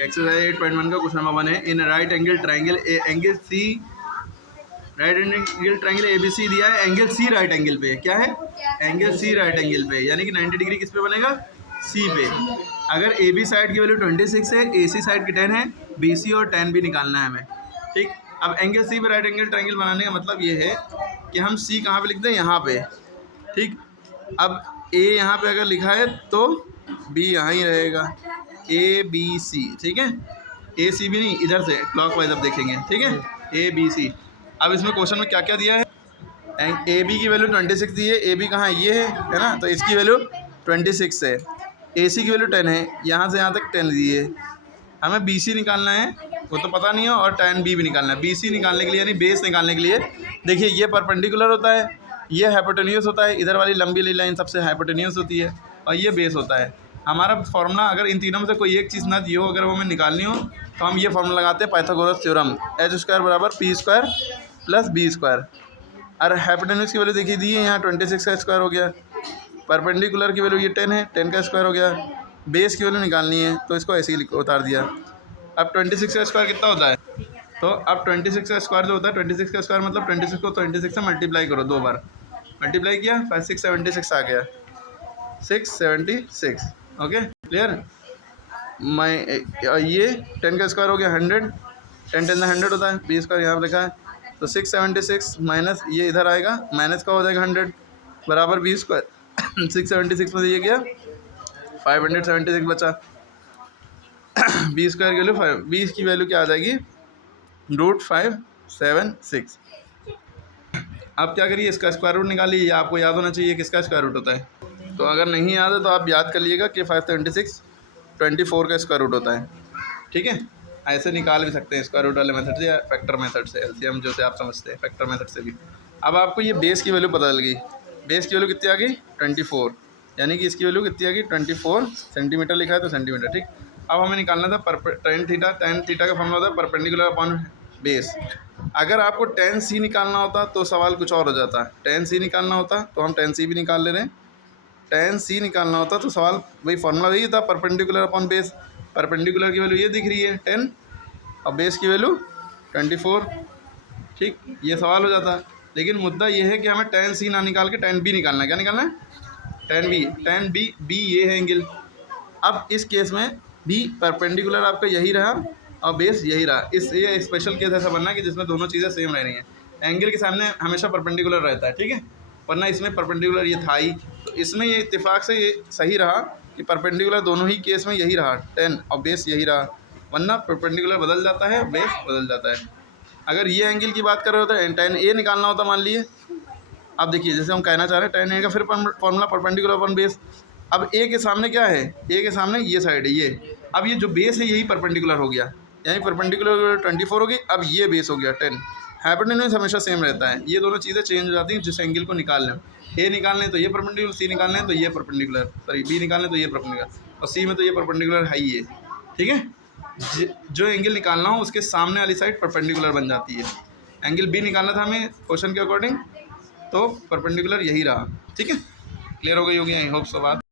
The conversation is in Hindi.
एक्सरसाइज 8.1 का क्वेश्चन नंबर 1 है। In right angle triangle angle C, right angle triangle ABC दिया है, एंगल सी राइट एंगल पे क्या है, एंगल सी राइट एंगल पे, यानी कि 90 डिग्री किस पे बनेगा, सी पे। अगर AB साइड की वैल्यू 26 है, AC साइड की 10 है, BC और 10 भी निकालना है हमें। ठीक, अब एंगल सी पे राइट एंगल ट्राइंगल बनाने का मतलब ये है कि हम सी कहाँ पे लिखते हैं, यहाँ पे। ठीक, अब A यहाँ पे अगर लिखा है तो B यहाँ ही रहेगा, ABC। ठीक है, AC भी नहीं, इधर से क्लॉकवाइज अब देखेंगे। ठीक है, ABC। अब इसमें क्वेश्चन में क्या क्या दिया है, AB की वैल्यू 26 दी है, AB कहाँ है, ये है ना, तो इसकी वैल्यू 26 है। AC की वैल्यू 10 है, यहाँ से यहाँ तक 10 दी है। हमें BC निकालना है, वो तो पता नहीं है, और tan B भी निकालना है। BC निकालने के लिए यानी बेस निकालने के लिए, देखिए ये परपेंडिकुलर होता है, ये हाइपोटेन्यूस होता है, इधर वाली लंबी लाइन सबसे हाइपोटेन्यूस होती है, और ये बेस होता है। हमारा फॉर्मूला अगर इन तीनों में से कोई एक चीज़ ना दी हो, अगर वो हमें निकालनी हो, तो हम ये फॉर्मूला लगाते हैं, पाइथागोरस थ्योरम, h² बराबर p² प्लस b²। और हाइपोटेन्यूस की वैल्यू देखिए दी है, यहाँ 26 का स्क्वायर हो गया, परपेंडिकुलर की वैल्यू ये 10 है, 10 का स्क्वायर हो गया, बेस की वैल्यू निकालनी है तो इसको ऐसे ही उतार दिया। अब 26 का स्क्वायर कितना होता है, तो अब 26 का स्क्वायर जो होता है, 26 का स्क्वायर मतलब 26 को 26 से मल्टीप्लाई करो, 2 बार मल्टीप्लाई किया, 676 आ गया, 676। Okay clear. मैं ये 10 का स्क्वायर हो गया 100, 10 10 100 होता है, B² यहाँ पर लिखा है, तो 676 माइनस ये इधर आएगा, माइनस का हो जाएगा 100 बराबर B²। 676 में ये गया 576 बचा, B² की वैल्यू 5, B की वैल्यू क्या आ जाएगी, √576। आप क्या करिए, इसका स्क्वायर रूट निकालिए, ये आपको याद होना चाहिए किसका स्क्वायर रूट होता है। तो अगर नहीं याद है तो आप याद कर लीजिएगा कि 576 24 का स्क्वायर रूट होता है। ठीक है, ऐसे निकाल भी सकते हैं स्क्वायर रूट वाले मेथड से या फैक्टर मेथड से, एलसीएम जो से आप समझते हैं, फैक्टर मेथड से भी। अब आपको ये बेस की वैल्यू पता चल गई, बेस की वैल्यू कितनी आ गई, 24, यानी कि इसकी वैल्यू कितनी आ गई, 24 सेंटीमीटर लिखा है तो सेंटीमीटर। ठीक, अब हमें निकालना था tan थीटा का फॉर्मूला होता है परपेंडिकुलर अपॉन बेस। अगर आपको tan C निकालना होता तो सवाल कुछ और हो जाता, tan C निकालना होता तो हम tan C भी निकाल ले रहे हैं, tan C निकालना होता तो सवाल वही फॉर्मूला वही था, परपेंडिकुलर अपॉन बेस। परपेंडिकुलर की वैल्यू ये दिख रही है 10 और बेस की वैल्यू 24। ठीक, ये सवाल हो जाता, लेकिन मुद्दा ये है कि हमें tan C ना निकाल के tan B निकालना है। क्या निकालना है, tan B ये है एंगल। अब इस केस में भी परपेंडिकुलर आपका यही रहा और बेस यही रहा। ये स्पेशल केस ऐसा बनना है कि जिसमें दोनों चीज़ें सेम रह रही हैं, एंगल के सामने हमेशा परपेंडिकुलर रहता है। ठीक है, वरना इसमें परपेंडिकुलर ये था ही, तो इसमें ये इत्तेफाक से ये सही रहा कि परपेंडिकुलर दोनों ही केस में यही रहा 10 और बेस यही रहा, वरना परपेंडिकुलर बदल जाता है, बेस बदल जाता है। अगर ये एंगल की बात कर रहे होते हैं, tan A निकालना होता मान लिए। अब देखिए जैसे हम कहना चाह रहे हैं tan A का फिर फॉर्मूला परपेंडिकुलर अपॉन बेस। अब A के सामने क्या है, A के सामने ये साइड है, ये अब ये जो बेस है यही परपेंडिकुलर हो गया, यानी परपेंडिकुलर 24 हो गई, अब ये बेस हो गया 10। हाइपोटेन्यूस हमेशा सेम रहता है, ये दोनों चीज़ें चेंज हो जाती हैं जिस एंगल को निकाल लें। A निकालने तो ये परपेंडिकुलर, C निकालने तो ये परपेंडिकुलर, सॉरी B निकालने तो ये परपेंडिकुलर, और C में तो ये परपेंडिकुलर है ही ये। ठीक है, जो एंगल निकालना हो उसके सामने वाली साइड परपेंडिकुलर बन जाती है। एंगल B निकालना था हमें क्वेश्चन के अकॉर्डिंग, तो परपेंडिकुलर यही रहा। ठीक है, क्लियर हो गई होगी, आई होप सो बात।